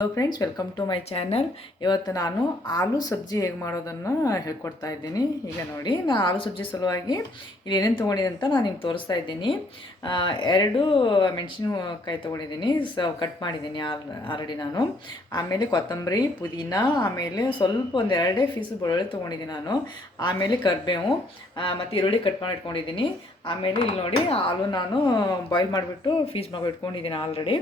Hello friends, welcome to my channel. ಇವತ್ತು ನಾನು ಆಲೂ ಸಬ್ಜಿ ಹೇಗೆ ಮಾಡೋದನ್ನು ಹೇಳ್ಕೊಡ್ತಾ ಇದ್ದೀನಿ. ಈಗ ನೋಡಿ, ನಾನು ಆಲೂ ಸಬ್ಜಿ ಸಲುವಾಗಿ ಇಲ್ಲಿ ಏನೇನು ತೊಗೊಂಡಿದ್ದೀನಿ ಅಂತ ನಾನು ನಿಮ್ಗೆ ತೋರಿಸ್ತಾ ಇದ್ದೀನಿ. 2 ಮೆಣಸಿನಕಾಯಿ ತೊಗೊಂಡಿದ್ದೀನಿ, ಕಟ್ ಮಾಡಿದ್ದೀನಿ ಆಲ್ರೆಡಿ ನಾನು. ಆಮೇಲೆ ಕೊತ್ತಂಬರಿ, ಪುದೀನ, ಆಮೇಲೆ ಸ್ವಲ್ಪ ಒಂದು 2 ಪೀಸ್ ಬೆಳ್ಳುಳ್ಳಿ ತೊಗೊಂಡಿದ್ದೀನಿ ನಾನು. ಆಮೇಲೆ ಕರಿಬೇವು ಮತ್ತು ಈರುಳ್ಳಿ ಕಟ್ ಮಾಡಿ ಇಟ್ಕೊಂಡಿದ್ದೀನಿ. ಆಮೇಲೆ ಇಲ್ಲಿ ನೋಡಿ, ಆಲೂ ನಾನು ಬಾಯ್ಲ್ ಮಾಡಿಬಿಟ್ಟು ಪೀಸ್ ಮಾಡಿ ಇಟ್ಕೊಂಡಿದ್ದೀನಿ ಆಲ್ರೆಡಿ.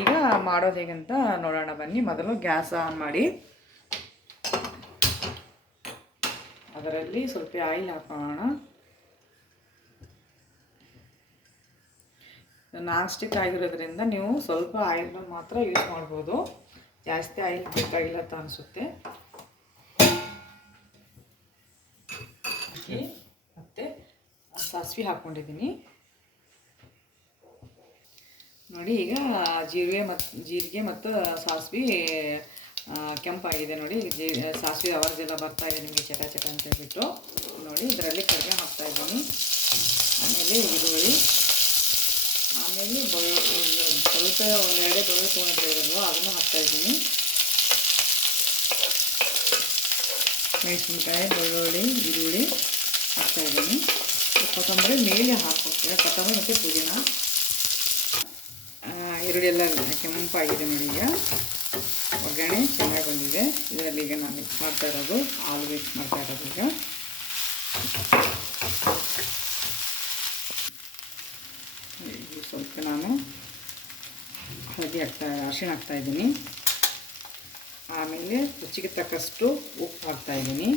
ಈಗ ಮಾಡೋದು ಹೇಗಂತ ನೋಡೋಣ ಬನ್ನಿ. ಮೊದಲು ಗ್ಯಾಸ್ ಆನ್ ಮಾಡಿ ಅದರಲ್ಲಿ ಸ್ವಲ್ಪ ಆಯಿಲ್ ಹಾಕೋಣ. ನಾನ್ ಸ್ಟಿಕ್ ಆಗಿರೋದ್ರಿಂದ ನೀವು ಸ್ವಲ್ಪ ಆಯಿಲ್ನ ಮಾತ್ರ ಯೂಸ್ ಮಾಡ್ಬೋದು, ಜಾಸ್ತಿ ಆಯಿಲ್ ಬೇಕಾಗಿಲ್ಲ ಅಂತ ಅನಿಸುತ್ತೆ. ಮತ್ತು ಸಾಸಿವೆ ಹಾಕ್ಕೊಂಡಿದ್ದೀನಿ ನೋಡಿ. ಈಗ ಜೀರಿಗೆ ಮತ್ತು ಸಾಸಿವೆ ಕೆಂಪಾಗಿದೆ ನೋಡಿ. ಸಾಸಿವೆ ಆವಾಜೆಲ್ಲ ಬರ್ತಾ ಇದೆ ನಿಮಗೆ, ಚಟ ಚಟ ಅಂತ ಹೇಳ್ಬಿಟ್ಟು ನೋಡಿ. ಇದರಲ್ಲಿ ಕರಿಬೇವು ಹಾಕ್ತಾಯಿದ್ದೀನಿ, ಆಮೇಲೆ ಈರುಳ್ಳಿ, ಆಮೇಲೆ ಸ್ವಲ್ಪ ಒಂದೆರಡು ಬೆಳ್ಳುಳ್ಳಿ ತೊಗೊಂಡಿರೋದು ಅದನ್ನು ಹಾಕ್ತಾಯಿದ್ದೀನಿ. ಮೆಣಸಿನ್ಕಾಯಿ, ಬೆಳ್ಳುಳ್ಳಿ, ಈರುಳ್ಳಿ ಹಾಕ್ತಾಯಿದ್ದೀನಿ. ಕೊತ್ತಂಬರಿ ಮೇಲೆ ಹಾಕೋಕೆ, ಕೊತ್ತಂಬರಿ ಮತ್ತು ಪುದೀನ. ಈರುಳ್ಳಿ ಎಲ್ಲ ಕೆಂಪಾಗಿದೆ ನೋಡಿ. ಈಗ ಒಗ್ಗರಣೆ ಚೆನ್ನಾಗಿ ಬಂದಿದೆ. ಇದರಲ್ಲಿ ಈಗ ನಾನು ಮಿಕ್ಸ್ ಮಾಡ್ತಾ ಇರೋದು ಆಲೂ ಮಿಕ್ಸ್ ಮಾಡ್ತಾ ಇರೋದು. ಈಗ ಸ್ವಲ್ಪ ನಾನು ಅರಿಶಿಣ ಹಾಕ್ತಾಯಿದ್ದೀನಿ. ಆಮೇಲೆ ರುಚಿಗೆ ತಕ್ಕಷ್ಟು ಉಪ್ಪು ಹಾಕ್ತಾಯಿದ್ದೀನಿ.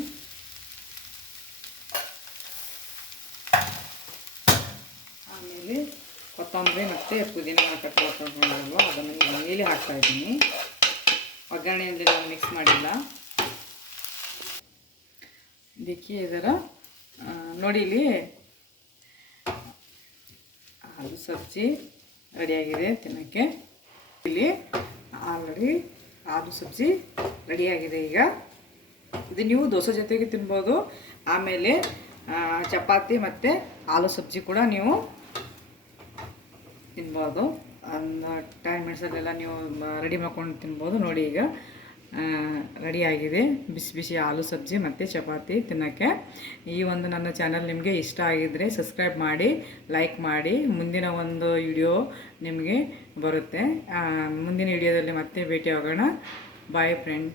ಆಮೇಲೆ ಕೊತ್ತಂಬರಿ ಮತ್ತು ಪುದೀನ ಕಟ್ ಮಾಡ್ಕೊಂಡ್ರಲ್ವ ಅದನ್ನು ಮೇಲೆ ಹಾಕ್ತಾಯಿದ್ದೀನಿ. ಒಗ್ಗರಣೆಯಲ್ಲಿ ನಾನು ಮಿಕ್ಸ್ ಮಾಡಿಲ್ಲ. ಇದಕ್ಕೆ ಇದರ ನೋಡಿ, ಇಲ್ಲಿ ಆಲೂ ಸಬ್ಜಿ ರೆಡಿಯಾಗಿದೆ ತಿನ್ನೋಕ್ಕೆ. ಇಲ್ಲಿ ಆಲ್ರೆಡಿ ಆಲೂ ಸಬ್ಜಿ ರೆಡಿಯಾಗಿದೆ. ಈಗ ಇದು ನೀವು ದೋಸೆ ಜೊತೆಗೆ ತಿನ್ಬೋದು. ಆಮೇಲೆ ಚಪಾತಿ ಮತ್ತು ಆಲೂ ಸಬ್ಜಿ ಕೂಡ ನೀವು ತಿನ್ಬೋದು. ಒಂದು 10 ಮಿನಿಟ್ಸಲ್ಲೆಲ್ಲ ನೀವು ರೆಡಿ ಮಾಡ್ಕೊಂಡು ತಿನ್ಬೋದು. ನೋಡಿ, ಈಗ ರೆಡಿಯಾಗಿದೆ ಬಿಸಿ ಬಿಸಿ ಆಲೂ ಸಬ್ಜಿ ಮತ್ತು ಚಪಾತಿ ತಿನ್ನೋಕ್ಕೆ. ಈ ಒಂದು ನನ್ನ ಚಾನಲ್ ನಿಮಗೆ ಇಷ್ಟ ಆಗಿದ್ದರೆ ಸಬ್ಸ್ಕ್ರೈಬ್ ಮಾಡಿ, ಲೈಕ್ ಮಾಡಿ. ಮುಂದಿನ ಒಂದು ವಿಡಿಯೋ ನಿಮಗೆ ಬರುತ್ತೆ. ಮುಂದಿನ ವಿಡಿಯೋದಲ್ಲಿ ಮತ್ತೆ ಭೇಟಿ ಆಗೋಣ. Boy friend.